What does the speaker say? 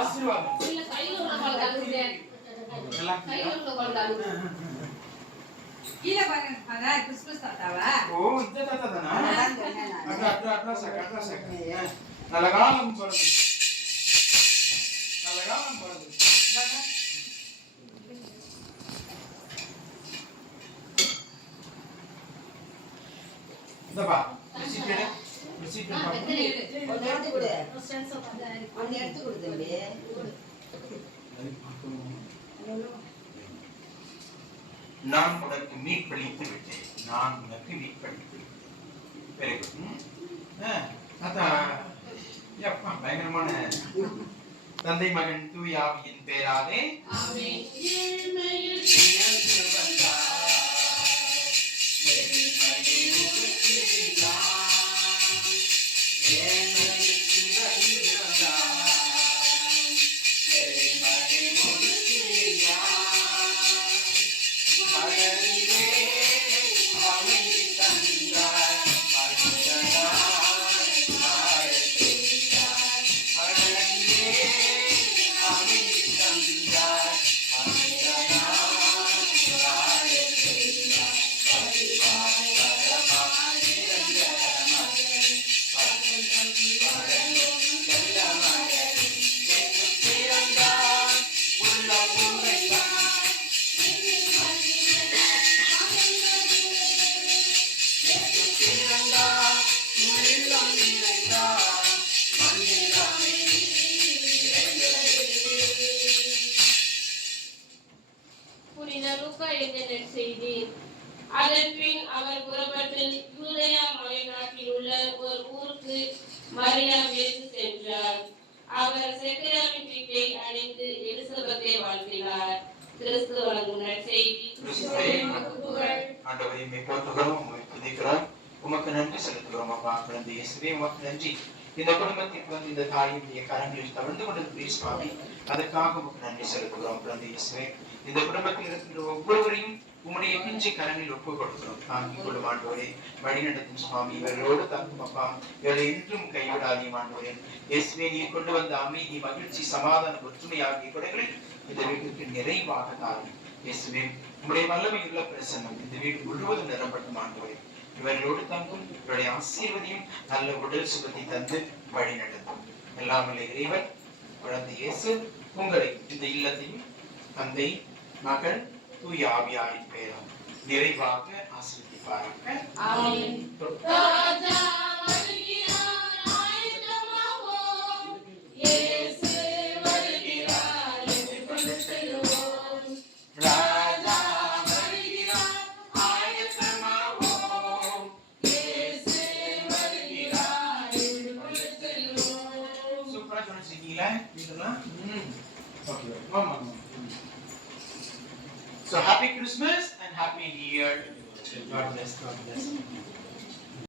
ஆசீர்வாதம் இல்ல கையில உள்ள பால் கழுவுதே. எல்லாம் கையில உள்ள பால் கழுவு. கீழ பாருங்க பாரா கிறிஸ்மஸ் தாத்தாவா. ஓ இந்த தாத்தா தானா? அட்ரா சக்க. நல்ல காலம் பிறந்து. நல்ல காலம் பிறந்து. இந்தாங்க. இந்தப்பா ரிசீட் எடுத்து கொடு. ஒன்னு எடுத்து கொடு தம்பி. நான் உனக்கு மீட்பளித்து விட்டேன். நான் உனக்கு மீட்பளித்து வெரி குட். தாத்தா எப்பா பயங்கரமான தந்தை மகன் தூய ஆவியின் பேராலே ஆமென். அதன்பின் அவர் புறப்பட்டு யூதேயா மலைநாட்டில் உள்ள ஒரு ஊருக்கு மரியாவிற்கு சென்றார். அவர் செக்கரியாவின் வீட்டை அடைந்து எலிசபெத்தை வாழ்த்தினார். கிறிஸ்து வழங்கும் நற்செய்தி. ஆண்டவரே உம்மை போற்றுகிறோம், உம்மை துதிக்கிறோம், உமக்கு நன்றி செலுத்துகிறோம். அப்பா குழந்தை இயேசுவே உமக்கு நன்றி. இந்த குடும்பத்திற்கு வந்து இந்த தாயுடைய கரங்களில் தவழ்ந்து கொண்டிருக்கிற சுவாமி, அதற்காக உமக்கு நன்றி செலுத்துகிறோம். குழந்தை இயேசுவே இந்த குடும்பத்தில் இருக்கின்ற ஒவ்வொருவரையும் உம்முடைய பிஞ்சை கரங்களில் ஒப்புக் கொடுக்கிறோம். தாங்கிக் கொள்ளும் ஆண்டவரே, வழிநடத்தும் சுவாமி, இவர்களோடு தங்கும் அப்பா, இவரை என்றும் கைவிடாதீம் ஆண்டவரே. இயேசுவே நீர் கொண்டு வந்த அமைதி, மகிழ்ச்சி, சமாதானம், ஒற்றுமை ஆகிய கொடைகளை இந்த வீட்டுக்கு நிறைவாக தாரும். இயேசுவே உம்முடைய வல்லமையுள்ள பிரசன்னம் இந்த வீடு முழுவதும் நிரப்பட்டும் ஆண்டவரே. இவர்களோடு தங்கும் இவருடைய ஆசீர்வதியும் நல்ல உடல் சுகத்தை தந்து வழி நடத்தும். எல்லாம் வல்ல இறைவன் குழந்தை இயேசு உங்களை இந்த இல்லத்தையும் தந்தை மகள் தூய ஆவியாரின் பெயரால் நிறைவாக ஆசீர்வதிப்பாராக. ஆமென். ராஜா வருகிறார், ஆயத்தமாவோம். இயேசு வருகிறார், எதிர்கொண்டு செல்வோம். ராஜா வருகிறார், ஆயத்தமாவோம். இயேசு வருகிறார், எதிர்கொண்டு செல்வோம். சூப்பரா சொன்னீங்களா இதெல்லாம்? ஓகே ஆமா. So happy Christmas and happy New Year. God bless.